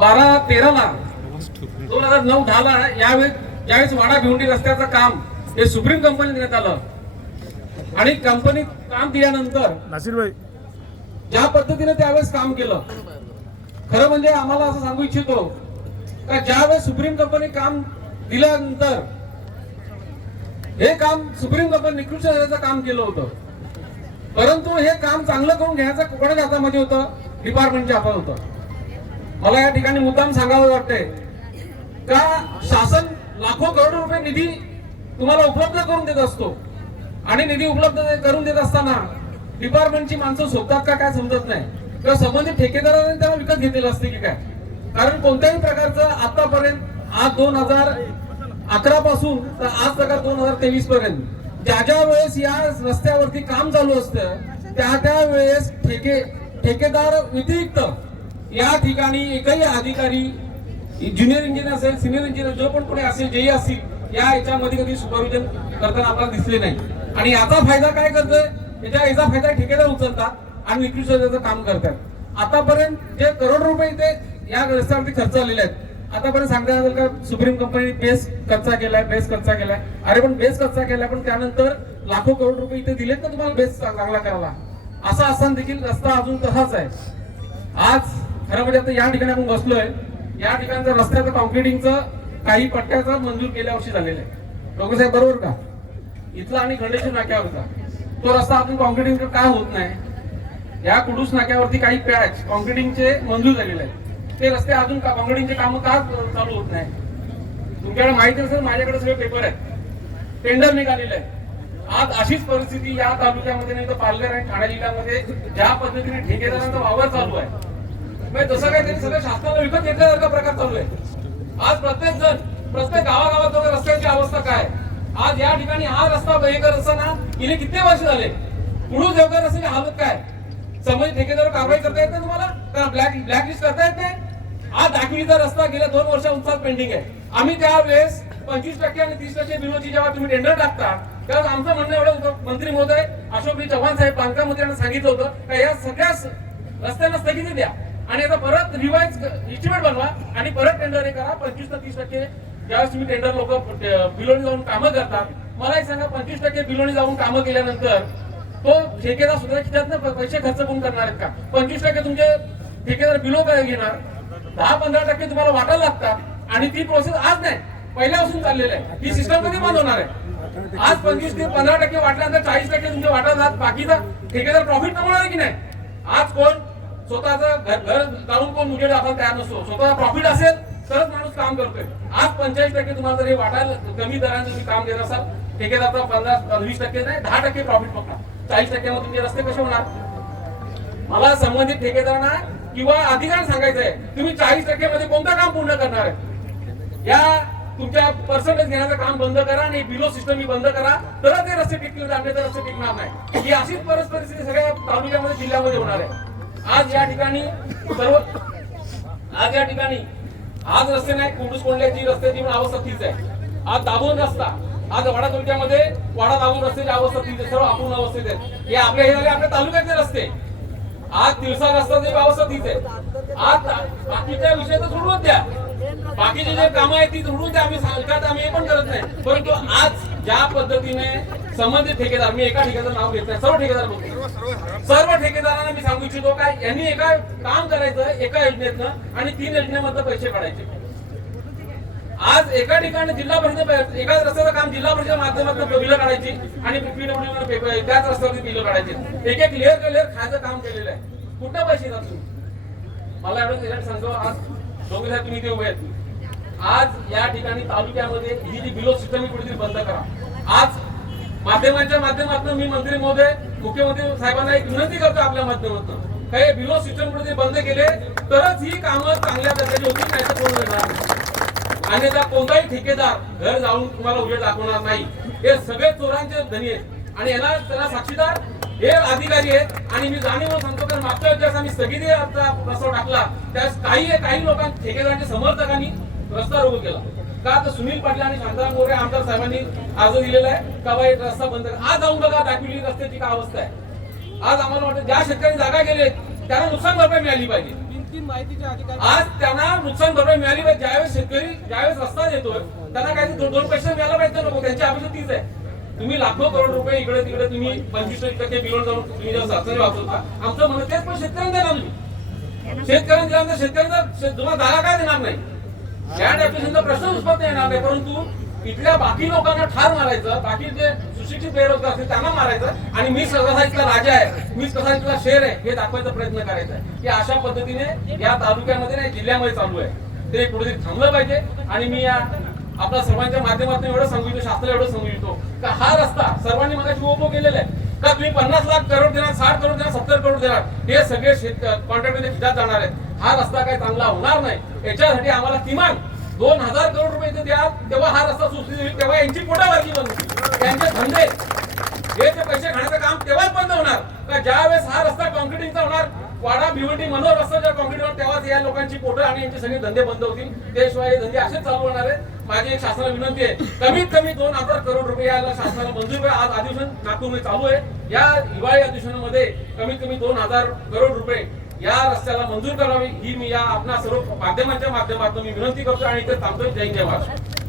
बारा तेराला दोन हजार नऊ दहाला यावेळेस ज्यावेळेस वाडा भिवंडी रस्त्याचं काम हे सुप्रीम कंपनी देण्यात आलं. आणि कंपनीत काम दिल्यानंतर नासिर भाई ज्या पद्धतीने त्यावेळेस काम केलं खरं म्हणजे आम्हाला असं सांगू इच्छितो का ज्यावेळेस सुप्रीम कंपनी काम दिल्यानंतर हे काम सुप्रीम कंपनी निकृष्ट दर्जाचं काम केलं होतं. परंतु हे काम चांगलं करून घ्यायचं कोणाच्या हातामध्ये होतं डिपार्टमेंटच्या हातात होतं. मला या ठिकाणी मुद्दाम सांगावं वाटतंय. का शासन लाखो करोड रुपये निधी तुम्हाला उपलब्ध करून देत असतो? आणि निधी उपलब्ध करून देत असताना डिपार्टमेंटची माणसं शोधतात का काय समजत नाही? किंवा संबंधित ठेकेदाराने त्याला विकत घेतलेलं असते की काय? कारण कोणत्याही प्रकारचं आतापर्यंत आज दोन हजार अकरा पासून तर आज तक दोन हजार तेवीस पर्यंत ज्या ज्या वेळेस या रस्त्यावरती काम चालू असतं त्या त्या वेळेस ठेके ठेकेदार व्यतिरिक्त या ठिकाणी एकही अधिकारी ज्युनियर इंजिनियर असेल सिनियर इंजिनियर जो पण कोणी असेल जेही असतील या याच्यामध्ये कधी सुपरविजन करताना आपल्याला दिसले नाही. आणि याचा फायदा काय करतोय? याच्या याचा फायदा ठेकेदार उचलतात आणि निकृष्ट काम करतात. आतापर्यंत जे करोड रुपये इथे या रस्त्यावरती खर्च आलेले आहेत. आतापर्यंत सांगता येईल का? सुप्रीम कंपनी बेस खर्चा केलाय बेस खर्चा केलाय. अरे पण बेस खर्चा केलाय पण त्यानंतर लाखो करोड रुपये इथे दिलेत ना तुम्हाला बेस चांगला करायला? असा असताना देखील रस्ता अजून तसाच आहे. आज खरं म्हणजे आता या ठिकाणी आपण बसलोय. या ठिकाणचं रस्त्याचं कॉन्क्रिटिंगचं काही पट्ट्याचं मंजूर गेल्या वर्षी झालेलं आहे. डोंगर साहेब बरोबर का? इथला आणि खंडेश्वर नाक्यावरचा. तो रस्ता अजून कॉन्क्रिटिंग का होत नाही? या कुडूस नाक्यावरती काही पॅच कॉन्क्रिटिंगचे मंजूर झालेले आहेत ते रस्ते अजून का कॉन्क्रिटिंगचे काम का चालू होत नाही? तुमच्याकडे माहिती असेल माझ्याकडे सगळे पेपर आहेत. टेंडर निघालेलं आहे. आज अशीच परिस्थिती या तालुक्यामध्ये नाही तर पालघर आणि ठाणे जिल्ह्यामध्ये ज्या पद्धतीने ठेकेदारांचा वावर चालू आहे म्हणजे जसं काही त्यांनी सगळ्या शासनाला विकत घेतल्यासारखा प्रकार चालू आहे आज प्रत्येक जण प्रत्येक गावागावात रस्त्याची अवस्था काय? आज या ठिकाणी हा रस्ता हे करत असताना गेले किती वर्ष झाले. पुढून देवकर रस्त्याची हालत काय? समज ठेकेदार कारवाई करता येत नाही तुम्हाला? का ब्लॅक ब्लॅक लिस्ट करता येत नाही? आज दाखविलीचा रस्ता गेल्या दोन वर्ष पेंडिंग आहे. आम्ही त्यावेळेस पंचवीस टक्के आणि तीस टक्के बिलोची जेव्हा तुम्ही टेंडर टाकता तेव्हा आमचं म्हणणं एवढं होतं मंत्री महोदय अशोक चव्हाण साहेब बांधकाम मंत्र्यांना सांगितलं होतं का या सगळ्या रस्त्यांना स्थगिती द्या. आणि आता परत रिवाइज इस्टिमेट बनवा आणि परत टेंडर हे करा. पंचवीस ते तीस टक्के ज्यावेळेस तुम्ही टेंडर लोक बिलोनी जाऊन कामं करतात. मला एक सांगा पंचवीस टक्के बिलोनी जाऊन कामं केल्यानंतर तो ठेकेदार सुद्धा त्यातनं पैसे खर्च करून करणार आहेत का? पंचवीस टक्के तुमचे ठेकेदार बिलो काय घेणार? दहा पंधरा टक्के तुम्हाला वाटायला लागतात आणि ती प्रोसेस आज नाही. पहिल्यापासून चाललेलं आहे. ही सिस्टम कधी बंद होणार आहे. आज पंचवीस ते पंधरा टक्के वाटल्यानंतर चाळीस टक्के तुमचे वाटा जात. बाकीचा ठेकेदार प्रॉफिट कमवणार की नाही? आज कोण? स्वतःचं घर जाऊन कोण मुजेड आपण तयार नसतो. स्वतः प्रॉफिट असेल तरच माणूस काम करतोय. आज पंचेचाळीस टक्के तुम्हाला जर हे वाटायला कमी दराने तुम्ही काम देत असाल ठेकेदारचा पंधरा वीस टक्के नाही दहा टक्के प्रॉफिट पकडा चाळीस टक्क्यामध्ये तुमचे रस्ते कसे होणार? मला संबंधित ठेकेदारांना किंवा अधिकार सांगायचं आहे तुम्ही चाळीस टक्क्यामध्ये कोणतं काम पूर्ण करणार आहे? या तुमच्या पर्सेंटेज घेण्याचं काम बंद करा आणि बिलो सिस्टम ही बंद करा. तरच ते रस्ते टिकतील आणि रस्ते टिकणार नाही. ही अशीच परिस्थिती सगळ्या तालुक्यामध्ये जिल्ह्यामध्ये होणार आहे. आज या ठिकाणी सर्व आज या ठिकाणी आज रस्ते नाही कुंडूस कोंडल्याची रस्त्याची पण अवस्था तीच आहे. आज दाबून रस्ता आज वाडा तालुक्यामध्ये वाडा दाबून रस्त्याची अवस्था तीच आहे सर्व अपूर्ण अवस्थेत आहे हे आपल्या हे झाले आपल्या तालुक्यातले रस्ते. आज तिरसा रस्त्याची अवस्था तीच आहे. आज बाकीच्या विषय तर सोडून द्या. बाकीचे जे कामं आहेत ती सोडवून द्या. आम्ही सांगतात आम्ही हे पण करत नाही. परंतु आज ज्या पद्धतीने संबंधित ठेकेदार मी एका ठेकेदार नाव घेत नाही सर्व ठेकेदार बोलतो सर्व ठेकेदारांना मी सांगू इच्छितो काय यांनी एका काम करायचं एका योजनेतनं आणि तीन योजनेमधनं पैसे काढायचे. आज एका ठिकाणी जिल्हा परिषद एका रस्त्याचं काम जिल्हा परिषद माध्यमातून बिलं काढायची आणि पीडब्ल्यू त्याच रस्त्यावरती बिलं काढायची. एक एक लेअर लेअर खायचं काम केलेलं आहे. कुठं पैसे येतात तुम्ही? मला एवढं त्याच्यात सांगतो आज डोंगर तुम्ही ते उभे आहेत. आज या ठिकाणी तालुक्यामध्ये ही जी बिलो सिस्टम कुठेतरी बंद करा. आज माध्यमांच्या माध्यमातून मी मंत्री महोदय मुख्यमंत्री साहेबांना एक विनंती करतो आपल्या माध्यमातून. काही बिलो सिस्टम कुठे बंद केले तरच ही कामं चांगल्या दर्जाची होती नाही तर कोण मिळणार अन्यथा कोणताही ठेकेदार घर जाऊन तुम्हाला उजेड दाखवणार नाही. हे सगळे चोरांचे धनी आहेत. आणि याला त्याला साक्षीदार हे अधिकारी आहेत. आणि मी जाणीव सांगतो तर मागच्या वेळेस आम्ही स्थगिती प्रस्ताव टाकला त्यास काही काही लोकांनी ठेकेदारांच्या समर्थकांनी रस्ता रोग केला. का तर सुनील पाटील आणि शांताराम गोरे आमदार साहेबांनी आज दिलेला आहे. का बाई रस्ता बंद आज जाऊन बघा दाखवली रस्त्याची काय अवस्था आहे. आज आम्हाला वाटतं ज्या शेतकऱ्यांनी जागा गेले त्यांना नुकसान भरपाई मिळाली पाहिजे. आज त्यांना नुकसान भरपाई मिळाली पाहिजे. ज्यावेळेस शेतकरी ज्यावेळेस रस्ता देतोय त्यांना काही दोन दोन पैसे मिळायला पाहिजे नको. त्यांची अपेक्षा तीच आहे. तुम्ही लाखो करोड रुपये इकडे तिकडे तुम्ही पंचवीस टक्के बिलोड जाऊन तुम्ही जेव्हा शासनाने वापरता आमचं म्हणत तेच पण शेतकऱ्यांना देणार तुम्ही. शेतकऱ्यांना दिल्यानंतर शेतकऱ्यांना तुम्हाला जागा काय देणार नाही? लँड ऍप्लिकेशनचा प्रश्न नाही येणार नाही परंतु इथल्या बाकी लोकांना ठार मारायचं बाकी जे सुशिक्षित बेरोजगार असतील त्यांना मारायचं आणि मी कसा इथला राजा आहे मी कसा इथला शेर आहे हे दाखवायचा प्रयत्न करायचा आहे. की अशा पद्धतीने या तालुक्यामध्ये नाही जिल्ह्यामध्ये चालू आहे. ते कुठेतरी थांबलं पाहिजे आणि मी या आपल्या सर्वांच्या माध्यमातून एवढं सांगू इच्छितो शास्त्र एवढं सांगू इच्छितो का हा रस्ता सर्वांनी मला उभो केलेला आहे. का तुम्ही पन्नास लाख करोड देणार साठ करोड देणार सत्तर करोड देणार हे सगळे कॉन्ट्रॅक्ट खिशात जाणार आहेत. हा रस्ता काही चांगला होणार नाही. याच्यासाठी आम्हाला किमान दोन हजार करोड रुपये द्या. तेव्हा हा रस्ता सुस्थित होईल तेव्हा यांची पोटावारकी बंद त्यांचे धंदे. हे ते पैसे खाण्याचं काम तेव्हाच बंद होणार. का ज्या वेळेस हा रस्ता कॉन्क्रिटिंगचा होणार वाडा भिवंडी मनोहर रस्ता ज्या कॉन्क्रीट होणार तेव्हाच या लोकांची पोटं आणि यांचे सगळे धंदे बंद होतील. त्याशिवाय हे धंदे असेच चालू होणार आहेत. माझी एक शासनाला विनंती आहे. कमीत कमी दोन हजार करोड रुपये याला शासनाला मंजूर करा. आज अधिवेशन नागपूरमध्ये चालू आहे. या हिवाळी अधिवेशनामध्ये कमीत कमी दोन हजार करोड रुपये या रस्त्याला मंजूर करावी ही मी या आपणा सर्व माध्यमांच्या माध्यमातून मी विनंती करतो आणि इथे थांबतोय. जय जय महाराष्ट्र